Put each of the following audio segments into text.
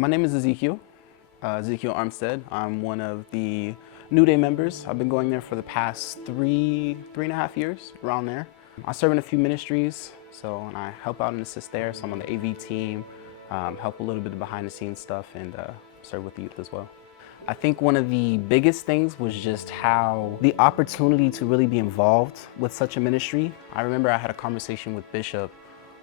My name is Ezekiel Armstead. I'm one of the New Day members. I've been going there for the past three and a half years, around there. I serve in a few ministries, and I help out and assist there. So I'm on the AV team, help a little bit of behind the scenes stuff, and serve with the youth as well. I think one of the biggest things was just how the opportunity to really be involved with such a ministry. I remember I had a conversation with Bishop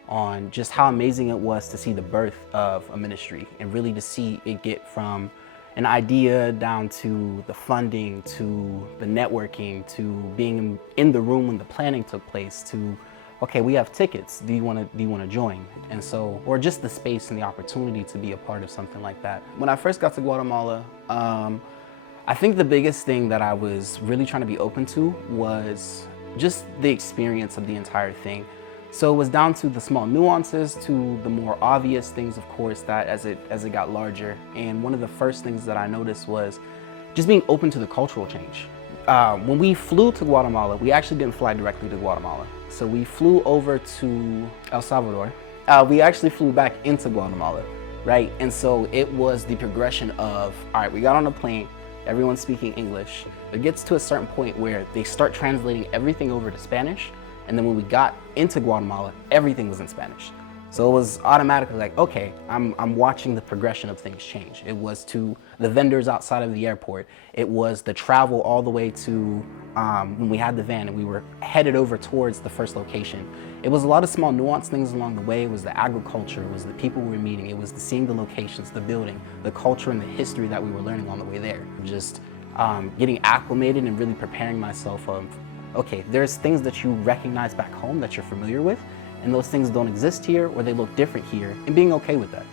on just how amazing it was to see the birth of a ministry and really to see it get from an idea down to the funding, to the networking, to being in the room when the planning took place, to, okay, we have tickets, do you want to join? And so, or just the space and the opportunity to be a part of something like that. When I first got to Guatemala, I think the biggest thing that I was really trying to be open to was just the experience of the entire thing. So it was down to the small nuances, to the more obvious things, of course, that as it got larger. And one of the first things that I noticed was just being open to the cultural change. When we flew to Guatemala, we actually didn't fly directly to Guatemala. So we flew over to El Salvador. We actually flew back into Guatemala, right? And so it was the progression of, all right, we got on a plane, everyone's speaking English. It gets to a certain point where they start translating everything over to Spanish. And then when we got into Guatemala, everything was in Spanish. So it was automatically like, okay, I'm watching the progression of things change. It was to the vendors outside of the airport. It was the travel all the way to when we had the van and we were headed over towards the first location. It was a lot of small nuanced things along the way. It was the agriculture, it was the people we were meeting, it was the seeing the locations, the building, the culture and the history that we were learning on the way there. Just getting acclimated and really preparing myself of, okay, there's things that you recognize back home that you're familiar with, and those things don't exist here or they look different here, and being okay with that.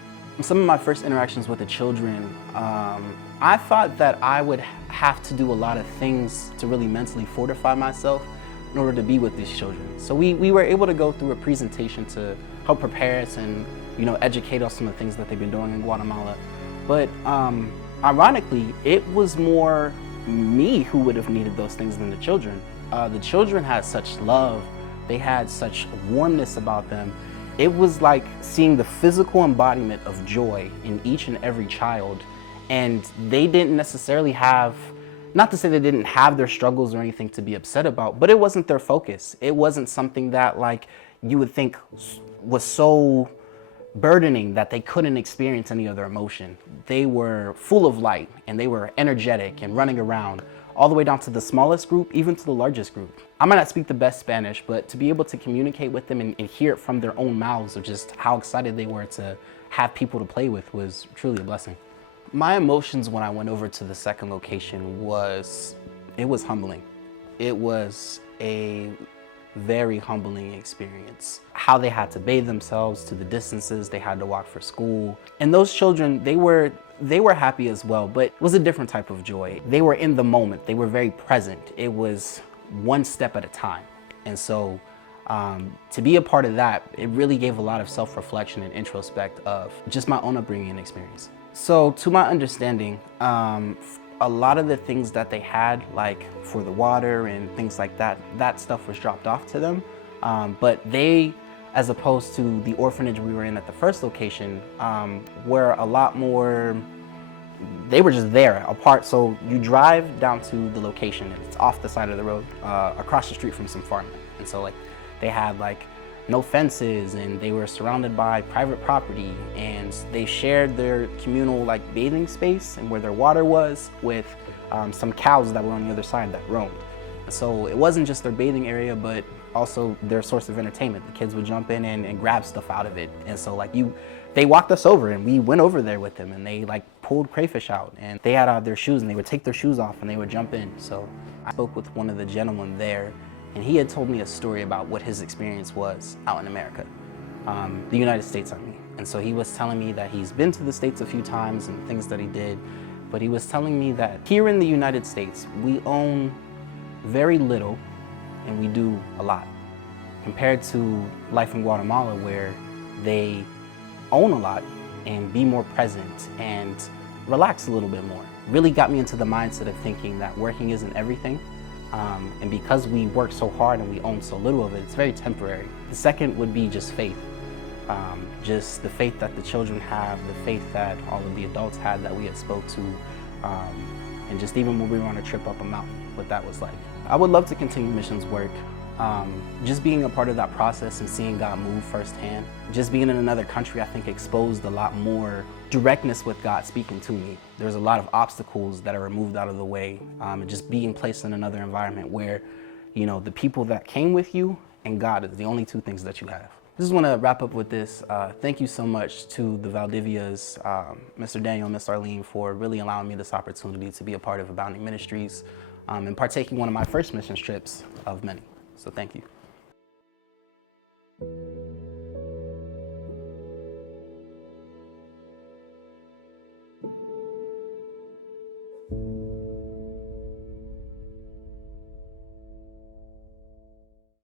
Some of my first interactions with the children, I thought that I would have to do a lot of things to really mentally fortify myself in order to be with these children. So we were able to go through a presentation to help prepare us and educate us on the things that they've been doing in Guatemala. But ironically, it was more me who would have needed those things than the children. The children had such love, they had such warmness about them. It was like seeing the physical embodiment of joy in each and every child. And they didn't necessarily have, not to say they didn't have their struggles or anything to be upset about, but it wasn't their focus. It wasn't something that like you would think was so burdening that they couldn't experience any other emotion. They were full of light and they were energetic and running around, all the way down to the smallest group, even to the largest group. I might not speak the best Spanish, but to be able to communicate with them and hear it from their own mouths of just how excited they were to have people to play with was truly a blessing. My emotions when I went over to the second location was humbling. It was a very humbling experience. How they had to bathe themselves, to the distances they had to walk for school. And those children, they were happy as well, but it was a different type of joy. They were in the moment, they were very present. It was one step at a time. And so to be a part of that, it really gave a lot of self-reflection and introspect of just my own upbringing and experience. So to my understanding, a lot of the things that they had, like for the water and things like that, that stuff was dropped off to them. But they, as opposed to the orphanage we were in at the first location, were a lot more, they were just there, apart. So you drive down to the location and it's off the side of the road, across the street from some farmland. And so like they had like no fences and they were surrounded by private property, and they shared their communal like bathing space and where their water was with some cows that were on the other side that roamed. So it wasn't just their bathing area, but also their source of entertainment. The kids would jump in and grab stuff out of it. And so like they walked us over and we went over there with them, and they like pulled crayfish out, and they had their shoes and they would take their shoes off and they would jump in. So I spoke with one of the gentlemen there, and he had told me a story about what his experience was out in America, the United States, I mean. And so he was telling me that he's been to the States a few times and things that he did, but he was telling me that here in the United States, we own very little and we do a lot, compared to life in Guatemala, where they own a lot and be more present and relax a little bit more. Really got me into the mindset of thinking that working isn't everything. And because we work so hard and we own so little of it, it's very temporary. The second would be just faith. just the faith that the children have, the faith that all of the adults had that we had spoke to, and just even when we were on a trip up a mountain, what that was like. I would love to continue missions work. Just being a part of that process and seeing God move firsthand. Just being in another country, I think, exposed a lot more directness with God speaking to me. There's a lot of obstacles that are removed out of the way, and just being placed in another environment where, you know, the people that came with you and God is the only two things that you have. I just want to wrap up with this. Thank you so much to the Valdivias, Mr. Daniel and Miss Arlene, for really allowing me this opportunity to be a part of Abounding Ministries and partaking one of my first mission trips of many. So thank you.